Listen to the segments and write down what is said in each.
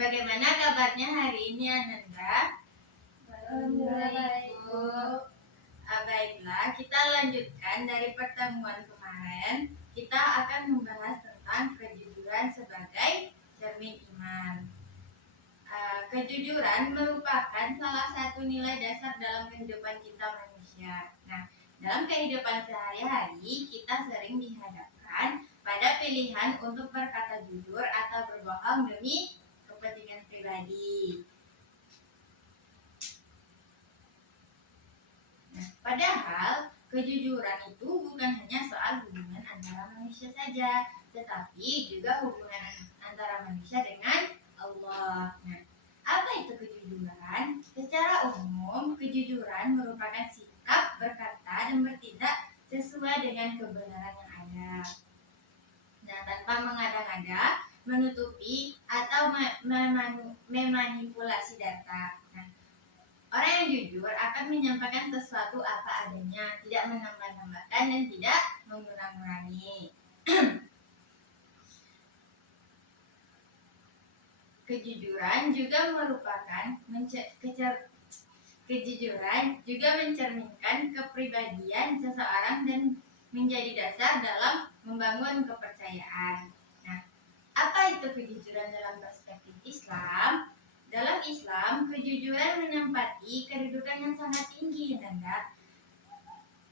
Bagaimana kabarnya hari ini, Ananda? Baik, Bu. Baiklah, kita lanjutkan dari pertemuan kemarin. Kita akan membahas tentang kejujuran sebagai cermin iman. Kejujuran merupakan salah satu nilai dasar dalam kehidupan kita manusia. Nah, dalam kehidupan sehari-hari, kita sering dihadapkan pada pilihan untuk berkata jujur atau berbohong demi kepentingan pribadi. Nah, padahal kejujuran itu bukan hanya soal hubungan antara manusia saja, tetapi juga hubungan antara manusia dengan Allah. Nah, apa itu kejujuran? Secara umum, kejujuran merupakan sikap berkata dan bertindak sesuai dengan kebenaran yang ada. Nah, tanpa mengada-ngada, menutupi atau memanipulasi data. Nah, orang yang jujur akan menyampaikan sesuatu apa adanya, tidak menambah-nambahkan dan tidak mengurang-urangi. Kejujuran juga mencerminkan kepribadian seseorang dan menjadi dasar dalam membangun kepercayaan. Nah, apa itu kejujuran dalam perspektif Islam? Dalam Islam, kejujuran menempati kedudukan yang sangat tinggi, Nanda.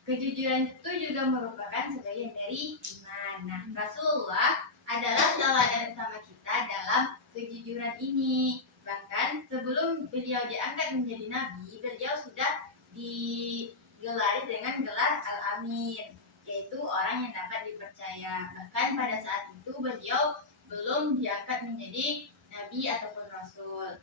Kejujuran itu juga merupakan sebagian dari iman. Nah, Rasulullah adalah tauladan utama kita dalam kejujuran ini. Bahkan sebelum beliau diangkat menjadi nabi, beliau sudah digelari dengan gelar Al-Amin, yaitu orang yang dapat dipercaya. Bahkan pada saat itu beliau belum diangkat menjadi nabi ataupun rasul.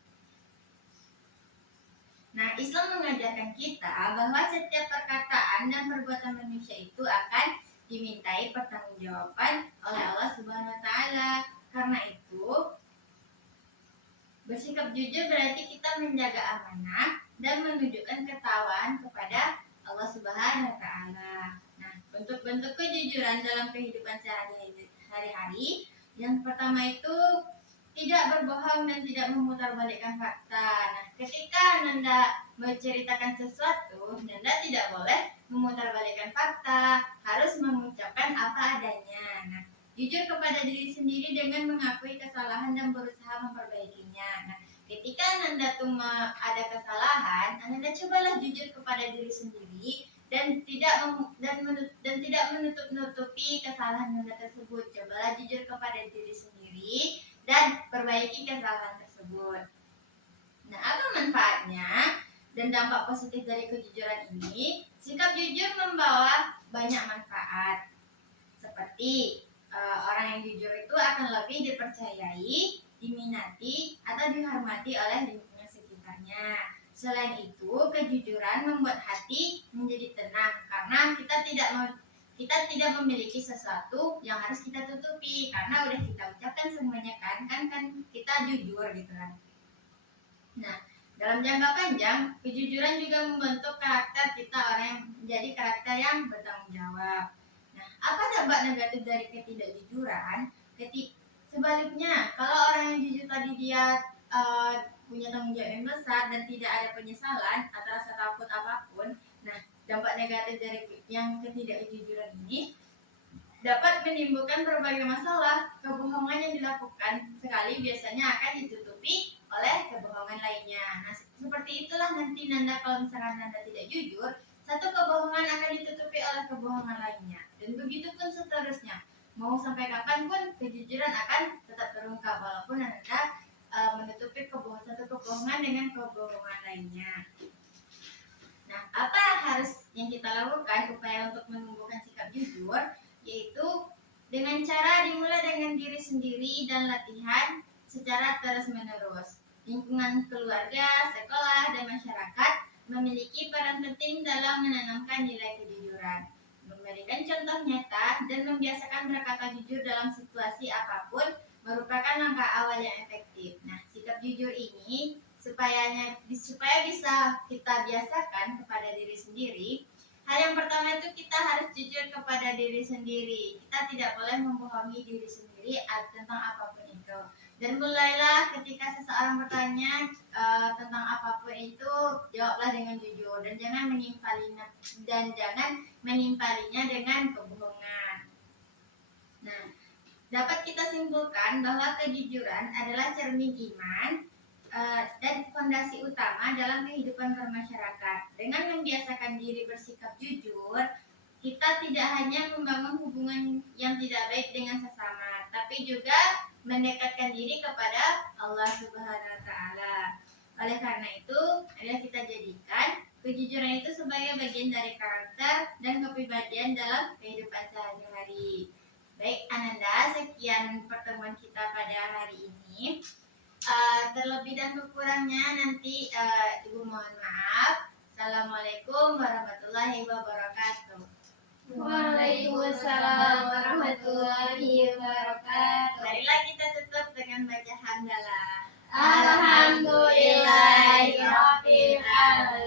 Nah, Islam mengajarkan kita bahwa setiap perkataan dan perbuatan manusia itu akan dimintai pertanggungjawaban oleh Allah Subhanahu wa taala. Karena itu, bersikap jujur berarti kita menjaga amanah dan menunjukkan ketakwaan kepada Allah Subhanahu wa taala. Nah, bentuk-bentuk kejujuran dalam kehidupan sehari-hari, yang pertama itu tidak berbohong dan tidak memutarbalikkan fakta. Nah, ketika Nanda menceritakan sesuatu, Nanda tidak boleh memutarbalikkan fakta, harus mengucapkan apa adanya. Nah, jujur kepada diri sendiri dengan mengakui kesalahan dan berusaha memperbaikinya. Nah, ketika Nanda ada kesalahan, Nanda cobalah jujur kepada diri sendiri dan tidak menutup-nutupi kesalahan Nanda tersebut. Cobalah jujur kepada diri sendiri dan perbaiki kesalahan tersebut. Nah, apa manfaatnya dan dampak positif dari kejujuran ini? Sikap jujur membawa banyak manfaat. Seperti orang yang jujur itu akan lebih dipercayai, diminati, atau dihormati oleh lingkungan sekitarnya. Selain itu, kejujuran membuat hati menjadi tenang karena kita tidak memiliki sesuatu yang harus kita tutupi karena udah kita ucapkan semuanya kan kita jujur gitu kan. Nah, dalam jangka panjang, kejujuran juga membentuk karakter kita, orang yang menjadi karakter yang bertanggung jawab. Nah, apa dampak negatif dari ketidakjujuran? Sebaliknya, kalau orang yang jujur tadi dia punya tanggung jawab yang besar dan tidak ada penyesalan atau rasa takut apapun, nah, dampak negatif dari yang ketidakjujuran ini dapat menimbulkan berbagai masalah. Kebohongan yang dilakukan sekali biasanya akan ditutupi oleh kebohongan lainnya. Nah, seperti itulah nanti Nanda kalau misalkan Nanda tidak jujur, satu kebohongan akan ditutupi oleh kebohongan lainnya. Dan begitu pun seterusnya. Mau sampai kapanpun kejujuran akan tetap terungkap walaupun Nanda menutupi satu kebohongan dengan kebohongan lainnya. Nah, apa harus yang kita lakukan upaya untuk menumbuhkan sikap jujur? Yaitu dengan cara dimulai dengan diri sendiri dan latihan secara terus-menerus. Lingkungan keluarga, sekolah, dan masyarakat memiliki peran penting dalam menanamkan nilai kejujuran. Memberikan contoh nyata dan membiasakan berkata jujur dalam situasi apapun merupakan langkah awal yang efektif. Nah, sikap jujur ini supaya bisa kita biasakan kepada diri sendiri. Hal yang pertama itu kita harus jujur kepada diri sendiri. Kita tidak boleh membohongi diri sendiri tentang apapun itu. Dan mulailah ketika seseorang bertanya tentang apapun itu, jawablah dengan jujur dan jangan menimpalinya dengan kebohongan. Nah, dapat kita simpulkan bahwa kejujuran adalah cermin iman dan fondasi utama dalam kehidupan bermasyarakat. Dengan membiasakan diri bersikap jujur, kita tidak hanya membangun hubungan yang tidak baik dengan sesama, tapi juga mendekatkan diri kepada Allah Subhanahu wa taala. Oleh karena itu, adalah kita jadikan kejujuran itu sebagai bagian dari karakter dan kepribadian dalam kehidupan sehari-hari. Baik Ananda, sekian pertemuan kita pada hari ini. Terlebih dan kurangnya nanti Ibu mohon maaf. Assalamualaikum warahmatullahi wabarakatuh. Waalaikumsalam warahmatullahi wabarakatuh. Marilah kita tutup dengan baca hamdalah. Alhamdulillahirabbil alamin.